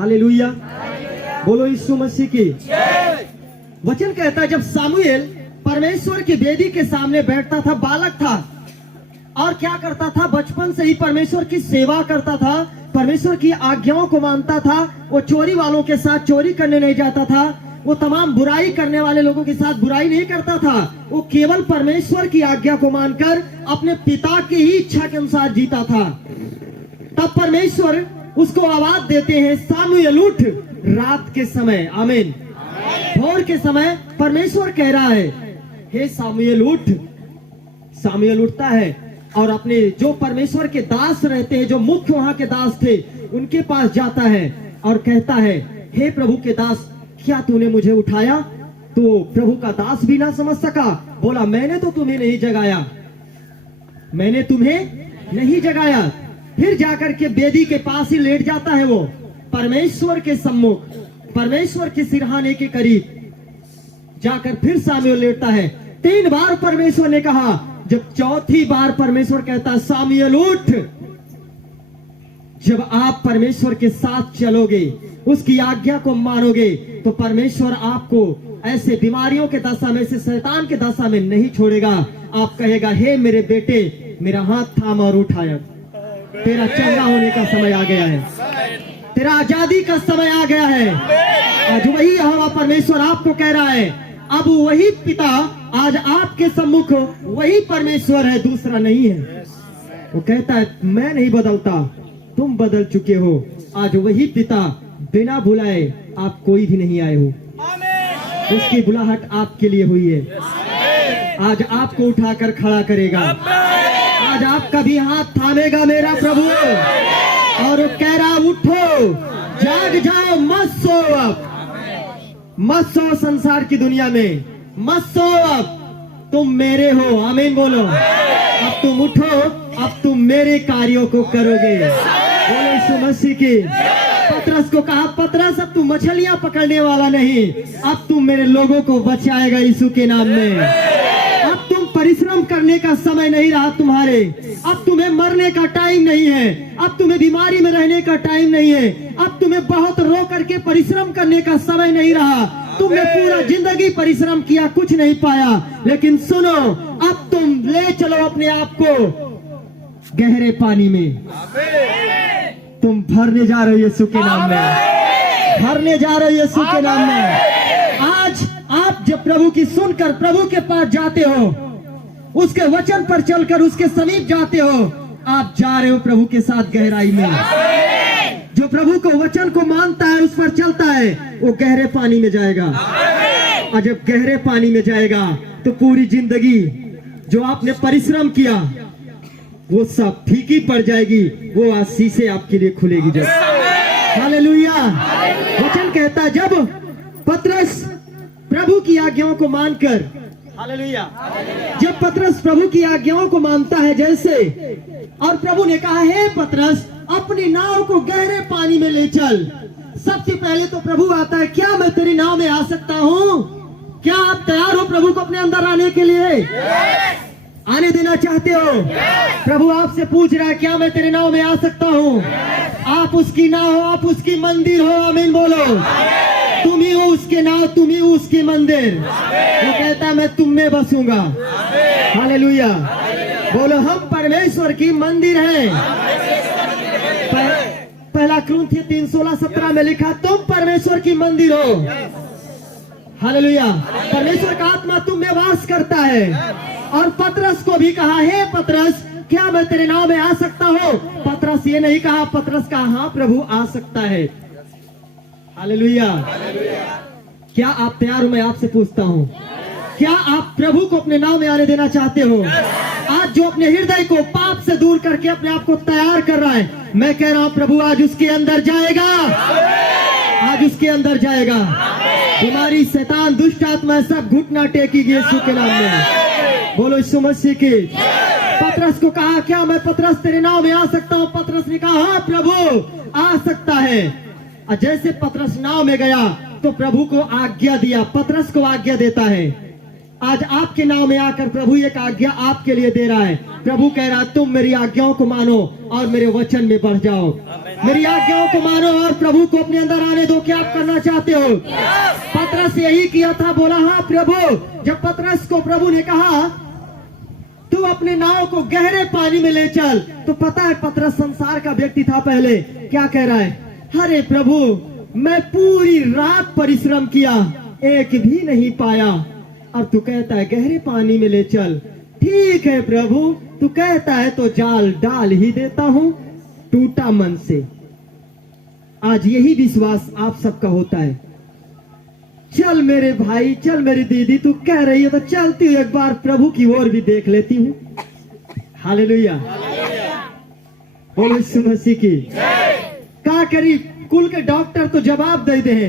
Hallelujah, बोलो यीशु मसीह की। वचन कहता है जब सामुएल परमेश्वर की वेदी के सामने बैठता था, बालक था और क्या करता था, बचपन से ही परमेश्वर की सेवा करता था, परमेश्वर की आज्ञाओं को मानता था। वो चोरी वालों के साथ चोरी करने नहीं जाता था, वो तमाम बुराई करने वाले लोगों के साथ बुराई नहीं करता था। वो केवल परमेश्वर की आज्ञा को मानकर अपने पिता की ही इच्छा के अनुसार जीता था। तब परमेश्वर उसको आवाज देते हैं, सामुएल उठ। रात के समय, आमीन, भोर के समय परमेश्वर कह रहा है, हे सामुएल उठ। सामुएल उठता है और अपने जो परमेश्वर के दास रहते हैं, जो मुख्य वहां के दास थे, उनके पास जाता है और कहता है, हे प्रभु के दास, क्या तूने मुझे उठाया? तो प्रभु का दास भी ना समझ सका, बोला, मैंने तो तुम्हें नहीं जगाया, मैंने तुम्हें नहीं जगाया। फिर जाकर के वेदी के पास ही लेट जाता है वो, परमेश्वर के सम्मुख, परमेश्वर के सिरहाने के करीब जाकर फिर सामुएल लेटता है। 3 बार परमेश्वर ने कहा। जब चौथी बार परमेश्वर कहता, सामुएल उठ। जब आप परमेश्वर के साथ चलोगे, उसकी आज्ञा को मानोगे, तो परमेश्वर आपको ऐसे बीमारियों के दशा में से, शैतान के दशा में नहीं छोड़ेगा। आप कहेगा, हे मेरे बेटे, मेरा हाथ थाम और उठाया, तेरा चंगा होने का समय आ गया है, तेरा आजादी का समय आ गया है। आज वही यहोवा परमेश्वर आपको कह रहा है। अब वही पिता आज आपके सम्मुख, वही परमेश्वर है, दूसरा नहीं है। वो कहता है, मैं नहीं बदलता, तुम बदल चुके हो। आज वही पिता बिना बुलाए आप कोई भी नहीं आए हो, उसकी बुलाहट आपके लिए हुई है। आज आपको उठाकर खड़ा करेगा, आज आपका भी हाथ थामेगा मेरा प्रभु, और कह रहा, उठो, जाग जाओ, मत सो अब, मत सो संसार की दुनिया में, मत सो अब, तुम मेरे हो। आमीन बोलो। अब तुम उठो, अब तुम मेरे कार्यों को करोगे। बोलो यीशु मसीह की। पतरस को कहा, पतरस, अब तू मछलियां पकड़ने वाला नहीं, अब तुम मेरे लोगों को बचाएगा यीशु के नाम में। अब तुम परिश्रम करने का समय नहीं रहा तुम्हारे, अब तुम्हें मरने का टाइम नहीं है, अब तुम्हें बीमारी में रहने का टाइम नहीं है, अब तुम्हें बहुत रो करके परिश्रम करने का समय नहीं रहा। तुमने पूरा जिंदगी परिश्रम किया, कुछ नहीं पाया, लेकिन सुनो, अब तुम ले चलो अपने आप को गहरे पानी में। तुम भरने जा रहे हो यीशु के नाम में, भरने जा रहे हो यीशु के नाम में। आज आप जब प्रभु की सुनकर प्रभु के पास जाते हो, उसके वचन पर चलकर उसके समीप जाते हो, आप जा रहे हो प्रभु के साथ गहराई में। जो प्रभु को वचन को मानता है, उस पर चलता है, वो गहरे पानी में जाएगा। और जब गहरे पानी में जाएगा तो पूरी जिंदगी जो आपने परिश्रम किया वो सब फीकी पड़ जाएगी, वो आशीषें आपके लिए खुलेगी। जब हालेलुया। वचन कहता है जब पतरस प्रभु की आज्ञाओं को मानकर, हालेलुया, जब पतरस प्रभु की आज्ञाओं को मानता है जैसे, और प्रभु ने कहा, हे पतरस, अपनी नाव को गहरे पानी में ले चल। सबसे पहले तो प्रभु आता है, क्या मैं तेरी नाव में आ सकता हूँ? क्या आप तैयार हो प्रभु को अपने अंदर आने के लिए? आने देना चाहते हो? प्रभु आपसे पूछ रहा है, क्या मैं तेरे नाव में आ सकता हूँ? आप उसकी नाव हो, आप उसकी मंदिर हो। आमीन बोलो। तुम ही हो उसके नाव, तुम ही हो उसके मंदिर। वो कहता है, मैं तुम में बसूंगा। हालेलुया। बोलो, हम परमेश्वर की मंदिर हैं। पहला कुरिन्थियों 3:16-17 में लिखा, तुम परमेश्वर की मंदिर हो। हालेलुया। परमेश्वर का आत्मा तुम में वास करता है। और पतरस को भी कहा, हे पतरस, क्या मैं तेरे नाव में आ सकता हूँ? पतरस ये नहीं कहा, पतरस कहा, हाँ प्रभु आ सकता है। हालेलुया। क्या आप तैयार हो? मैं आपसे पूछता हूँ, क्या आप प्रभु को अपने नाव में आने देना चाहते हो? आज जो अपने हृदय को पाप से दूर करके अपने आप को तैयार कर रहा है, मैं कह रहा हूँ प्रभु आज उसके अंदर जाएगा, आज उसके अंदर जाएगा। बीमारी, शैतान, दुष्ट आत्मा सब घुटना टेकेगी यीशु के नाम में। बोलो यीशु मसीह की। पतरस को कहा, क्या मैं पतरस तेरे नाव में आ सकता हूँ? पतरस ने कहा, हाँ प्रभु आ सकता है। और जैसे पतरस नाव में गया तो प्रभु को आज्ञा दिया, पतरस को आज्ञा देता है, आज आपके नाम में आकर प्रभु एक आज्ञा आपके लिए दे रहा है। प्रभु कह रहा है तुम मेरी आज्ञाओं को मानो और मेरे वचन में बढ़ जाओ। मेरी आज्ञाओं को मानो और प्रभु को अपने अंदर आने दो। क्या आप करना चाहते हो? पतरस यही किया था, बोला हाँ प्रभु। जब पतरस को प्रभु ने कहा तू अपने नाव को गहरे पानी में ले चल, तो पता है पतरस संसार का व्यक्ति था पहले। क्या कह रहा है? अरे प्रभु मैं पूरी रात परिश्रम किया, एक भी नहीं पाया, अब तू कहता है गहरे पानी में ले चल। ठीक है प्रभु, तू कहता है तो जाल डाल ही देता हूं टूटा मन से। आज यही विश्वास आप सबका होता है। चल मेरे भाई, चल मेरी दीदी, तू कह रही है तो चलती हूँ, एक बार प्रभु की ओर भी देख लेती हूँ। हालेलुया, बोलो यीशु मसीह की। क्या करी, कुल के डॉक्टर तो जवाब दे दे,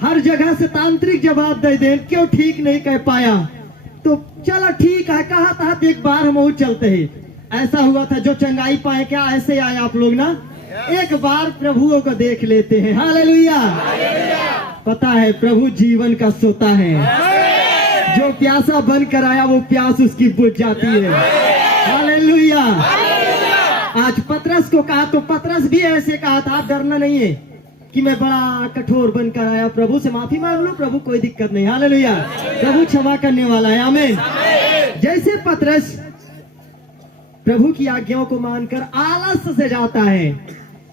हर जगह से तांत्रिक जवाब दे दे, क्यों ठीक नहीं कह पाया? तो चलो ठीक है, कहा था एक बार हम चलते हैं। ऐसा हुआ था, जो चंगाई पाए क्या ऐसे आए आप लोग ना, एक बार प्रभुओं को देख लेते हैं। हालेलुया। पता है प्रभु जीवन का सोता है, जो प्यासा बन कर आया वो प्यास उसकी बुझ जाती है। हालेलुया। आज पतरस को कहा तो पतरस भी ऐसे कहा था, आप डरना नहीं है कि मैं बड़ा कठोर बनकर आया, प्रभु से माफी मांग लो, प्रभु कोई दिक्कत नहीं। हालेलुया, प्रभु क्षमा करने वाला है। आमीन। जैसे पतरस प्रभु की आज्ञाओं को मानकर आलस से जाता है,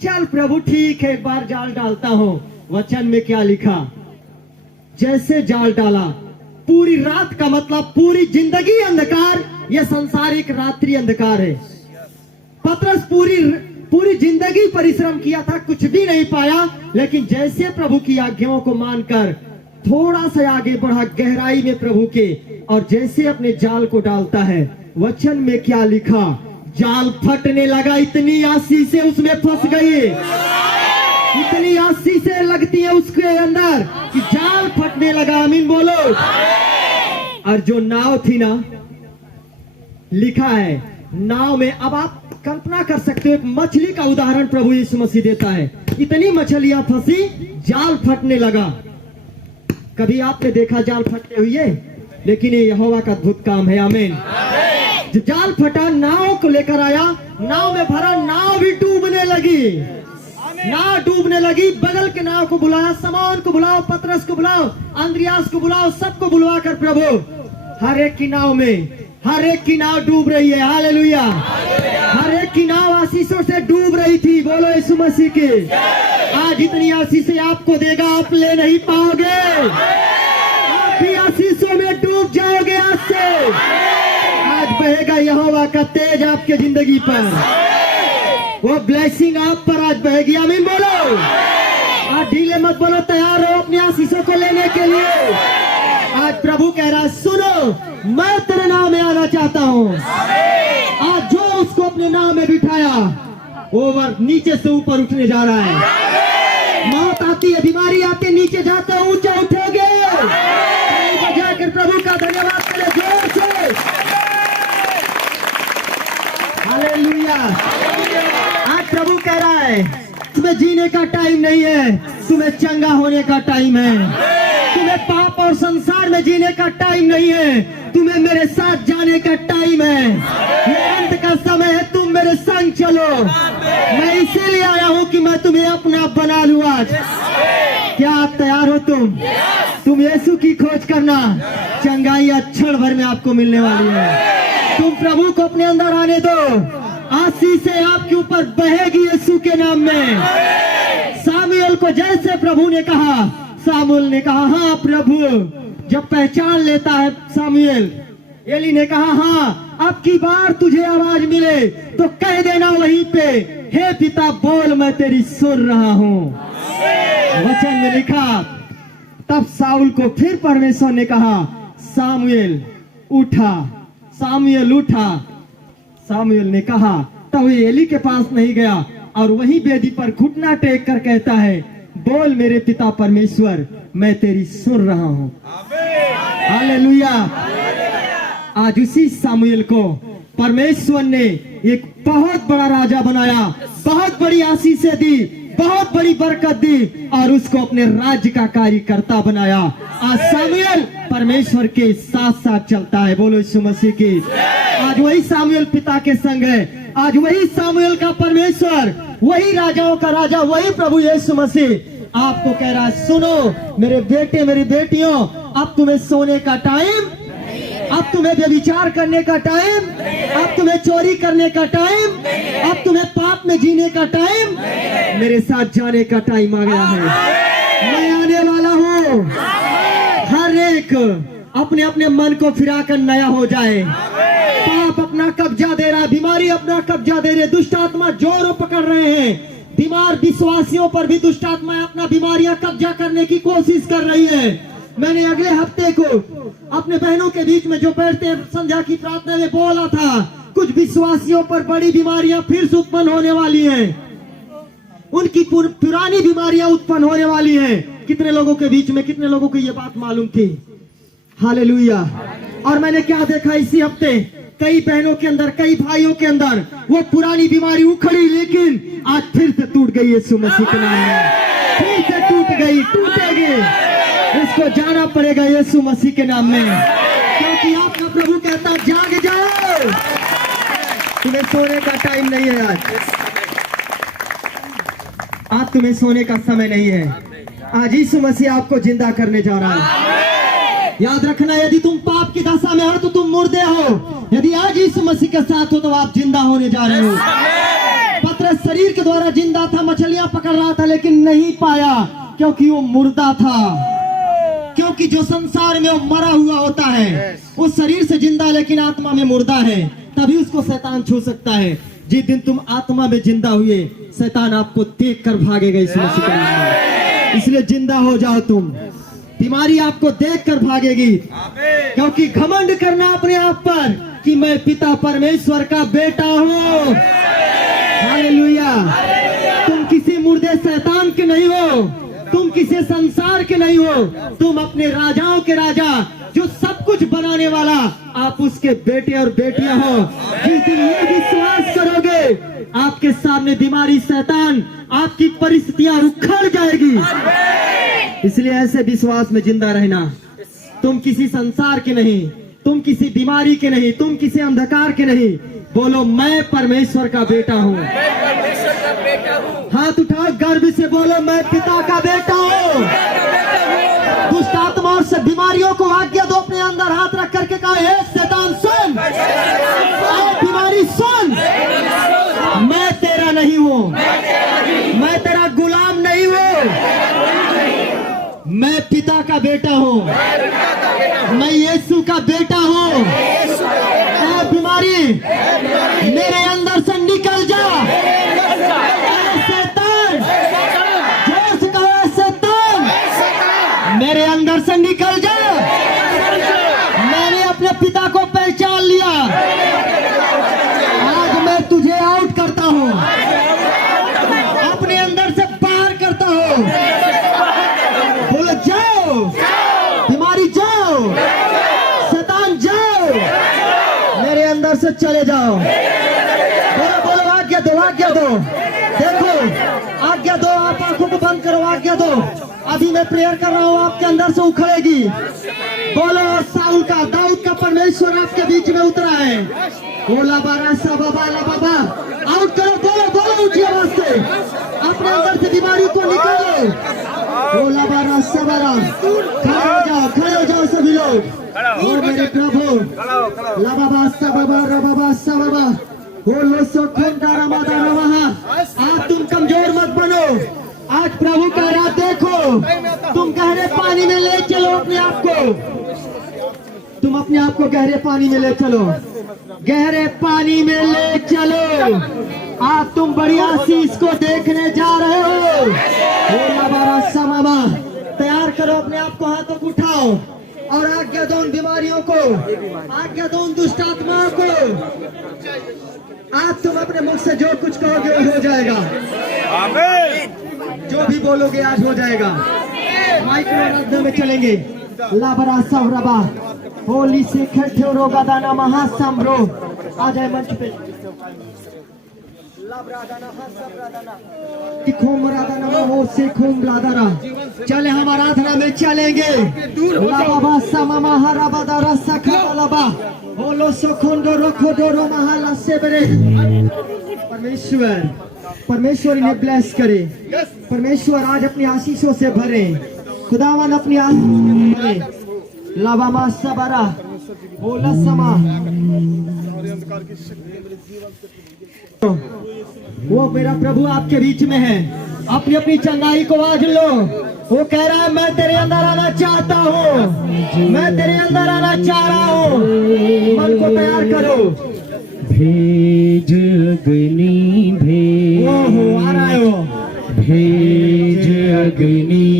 चल प्रभु ठीक है एक बार जाल डालता हूं। वचन में क्या लिखा? जैसे जाल डाला, पूरी रात का मतलब पूरी जिंदगी अंधकार, यह संसार एक रात्रि अंधकार है। पतरस पूरी जिंदगी परिश्रम किया था, कुछ भी नहीं पाया, लेकिन जैसे प्रभु की आज्ञाओं को मानकर थोड़ा सा आगे बढ़ा गहराई में प्रभु के, और जैसे अपने जाल को डालता है, वचन में क्या लिखा? जाल फटने लगा, इतनी आशीष उसमें फंस गई, इतनी आशीष लगती है उसके अंदर कि जाल फटने लगा। आमीन बोलो। और जो नाव थी ना, लिखा है नाव में, अब आप कल्पना कर सकते हो, एक मछली का उदाहरण प्रभु यीशु मसीह देता है। इतनी मछलियां फंसी, जाल फटने लगा। कभी आपने देखा जाल फटते हुए? लेकिन ये यहोवा का अद्भुत काम है। आमीन। जाल फटा, नाव को लेकर आया, नाव में भरा, नाव भी डूबने लगी, नाव डूबने लगी। बगल के नाव को बुलाया, शमौन को बुलाओ, पतरस को बुलाओ, अंद्रियास को बुलाओ, सबको बुलवा कर प्रभु हर एक की नाव में, हर एक की नाव डूब रही है। हालेलुया। हर एक की नाव आशीषों से डूब रही थी। बोलो यीशु मसीह की। आज इतनी आशीषें आपको देगा, आप ले नहीं पाओगे, आप भी आशीषों में डूब जाओगे। आज से आज बहेगा यहोवा का तेज आपके जिंदगी पर, वो ब्लेसिंग आप पर आज बहेगी। आमीन बोलो। आज ढीले मत बोलो, तैयार हो अपनी आशीषों को लेने के लिए। आज प्रभु कह रहा है सुनो, मैं तेरे नाम में आना चाहता हूँ। आज जो उसको अपने नाम में बिठाया, वो नीचे से ऊपर उठने जा रहा है। मौत आती है, बीमारी आती है, नीचे जाते हो ऊंचा उठोगे। बजाकर प्रभु का धन्यवाद करें जोर से। हालेलुया। आज प्रभु कह रहा है तुम्हें जीने का टाइम नहीं है, तुम्हें चंगा होने का टाइम है। तुम्हें पाप और संसार में जीने का टाइम नहीं है, तुम्हें मेरे साथ जाने का टाइम है। ये अंत का समय है, तुम मेरे संग चलो। मैं इसीलिए आया हूँ कि मैं तुम्हें अपना बना लूं। आज क्या आप तैयार हो? तुम यीशु की खोज करना, चंगाई क्षण भर में आपको मिलने वाली है। तुम प्रभु को अपने अंदर आने दो, आशीषें आपके ऊपर बहेगी यीशु के नाम में। सामुएल को जैसे प्रभु ने कहा, सामुएल ने कहा हाँ प्रभु। जब पहचान लेता है सामुएल, एली ने कहा हाँ अब की बार तुझे आवाज मिले तो कह देना वहीं पे, हे पिता बोल मैं तेरी सुन रहा हूँ। वचन में लिखा, तब साउल को फिर परमेश्वर ने कहा सामुएल उठा। सामुएल उठा। सामुएल ने कहा, तब एली के पास नहीं गया और वहीं वेदी पर घुटना टेक कर कहता है, बोल मेरे पिता परमेश्वर मैं तेरी सुन रहा हूँ। हालेलुया। आज उसी सामुएल को परमेश्वर ने एक बहुत बड़ा राजा बनाया, बहुत बड़ी आशीषें दी, बहुत बड़ी बरकत दी और उसको अपने राज्य का कार्यकर्ता बनाया। आज सामुएल परमेश्वर के साथ साथ चलता है। बोलो यीशु मसीह की। आज वही सामुएल पिता के संग है, आज वही सामुएल का परमेश्वर, वही राजाओं का राजा, वही प्रभु यीशु मसीह आपको कह रहा है, सुनो मेरे बेटे मेरी बेटियों, अब तुम्हें सोने का टाइम, अब तुम्हें व्यभिचार करने का टाइम, अब तुम्हें चोरी करने का टाइम, अब तुम्हें पाप में जीने का टाइम, मेरे साथ जाने का टाइम आ गया है। मैं आने वाला हूँ। हर एक अपने अपने मन को फिराकर नया हो जाए। पाप अपना कब्जा दे रहा, बीमारी अपना कब्जा दे रहे, दुष्ट आत्मा जोर पकड़ रहे हैं। बीमार विश्वासियों पर भी दुष्ट आत्मा अपना बीमारियां कब्जा करने की कोशिश कर रही है। मैंने अगले हफ्ते को अपने बहनों के बीच में जो बैठते हैं संध्या की प्रार्थना में बोला था, कुछ विश्वासियों पर बड़ी बीमारियां फिर से उत्पन्न होने वाली हैं, उनकी पुरानी बीमारियां उत्पन्न होने वाली हैं। कितने लोगों के बीच में, कितने लोगों को ये बात मालूम थी? हालेलुया। और मैंने क्या देखा इसी हफ्ते, कई बहनों के अंदर, कई भाइयों के अंदर वो पुरानी बीमारी उखड़ी, लेकिन आज फिर से टूट गई। यीशु मसीह के नाम में फिर से टूट गई, टूटेगी। इसको जाना पड़ेगा यीशु मसीह के नाम में, क्योंकि आपका प्रभु कहता जाग जाओ, तुम्हें सोने का टाइम नहीं है। आज तुम्हें सोने का समय नहीं है। आज यीशु मसीह आपको जिंदा करने जा रहा है। याद रखना, यदि तुम पाप की दशा में हो तो तुम मुर्दे हो, यदि आज यीशु मसीह के साथ हो तो आप जिंदा होने जा रहे हो। पतरस शरीर के द्वारा जिंदा था, मछलियां पकड़ रहा था, लेकिन नहीं पाया क्योंकि वो मुर्दा था। क्योंकि जो संसार में वो मरा हुआ होता है, वो शरीर से जिंदा लेकिन आत्मा में मुर्दा है, तभी उसको शैतान छू सकता है। जिस दिन तुम आत्मा में जिंदा हुए, शैतान आपको देख कर भागेगा यीशु मसीह के नाम में। इसलिए जिंदा हो जाओ तुम। बीमारी आपको देख कर भागेगी, क्योंकि घमंड करना अपने आप पर कि मैं पिता परमेश्वर का बेटा हूँ। हालेलुया। तुम किसी मुर्दे शैतान के नहीं हो, तुम किसी संसार के नहीं हो, तुम अपने राजाओं के राजा, जो सब कुछ बनाने वाला, आप उसके बेटे और बेटियां हो। जिस दिन ये विश्वास करोगे, आपके सामने बीमारी, शैतान, आपकी परिस्थितियां उखड़ जाएगी। इसलिए ऐसे विश्वास में जिंदा रहना। तुम किसी संसार के नहीं, तुम किसी बीमारी के नहीं, तुम किसी अंधकार के नहीं। बोलो मैं परमेश्वर का बेटा हूँ। हाथ उठाओ, गर्व से बोलो मैं पिता का बेटा हूँ। दुष्ट आत्मा और से बीमारियों को आज्ञा दो, अपने अंदर हाथ रख करके कहा, हे शैतान सुन, बीमारी सुन, मैं तेरा नहीं हूँ, मैं तेरा गुलाम नहीं हूँ, मैं पिता का बेटा हूँ, मैं यीशु का बेटा हूँ। बीमारी मेरे अंदर से निकल जा। शैतान, जोर से कहो शैतान, मेरे अंदर से निकल जा। मैंने अपने पिता को पहचान लिया, आज मैं तुझे आउट करता हूँ, अपने अंदर से बाहर करता हूँ। बोलो जाओ, बीमारी जाओ, शैतान जाओ, मेरे अंदर से चले जाओ। बोलो बोलो आज्ञा दो, आज्ञा दो। देखो आज्ञा दो, आप आंखों को बंद करो, आज्ञा दो। अभी मैं प्रेयर कर रहा हूँ, आपके अंदर से उखड़ेगी। बोलो साउल का, दाऊद का परमेश्वर आपके बीच में उतरा है। बोला बारा सा बाबा ला बाबा, आउट करो। बोलो बोलो ऊंची आवाज से, अपने अंदर से बीमारी को निकालो। बोला बारा सा बारा, खड़े हो जाओ, खड़े हो जाओ सभी लोग। ओ मेरे प्रभु, ला बाबा सा बाबा रा बाबा सा बाबा, बोलो सो खुंडा माता रहा। आज तुम कमजोर मत बनो, आज प्रभु का रात देखो। तुम गहरे पानी में ले चलो अपने आप को, तुम अपने आप को गहरे पानी में ले चलो, गहरे पानी में ले चलो। आज तुम बड़ी आशीष को देखने जा रहे हो। बाबा तैयार करो अपने आप को, हाथों को उठाओ और आज्ञा दो उन बीमारियों को, आज्ञा दो उन दुष्ट आत्माओं को। आज तुम अपने मुख से जो कुछ कहोगे वो हो जाएगा। जो भी बोलोगे आज हो जाएगा। माइक्रो में चलेंगे। लाबरा सवरबा होली से खठ्यो रोगा दाना महासम्रो। आ जाए मंच पे। चले हम आराधना में चलेंगे। परमेश्वर परमेश्वर इन्हें ब्लेस करे। परमेश्वर आज अपनी आशीषों से भरे। खुदावन अपनी आशीषों से भरे। लाबामा सबरा ओला समा वो मेरा प्रभु आपके बीच में है। अपनी अपनी चंगाई को आज लो। वो कह रहा है मैं तेरे अंदर आना चाहता हूँ, मैं तेरे अंदर आना चाह रहा हूँ। मन को तैयार करो। भेज अग्नि भेज, वो आ रहा है वो। भेज अग्नि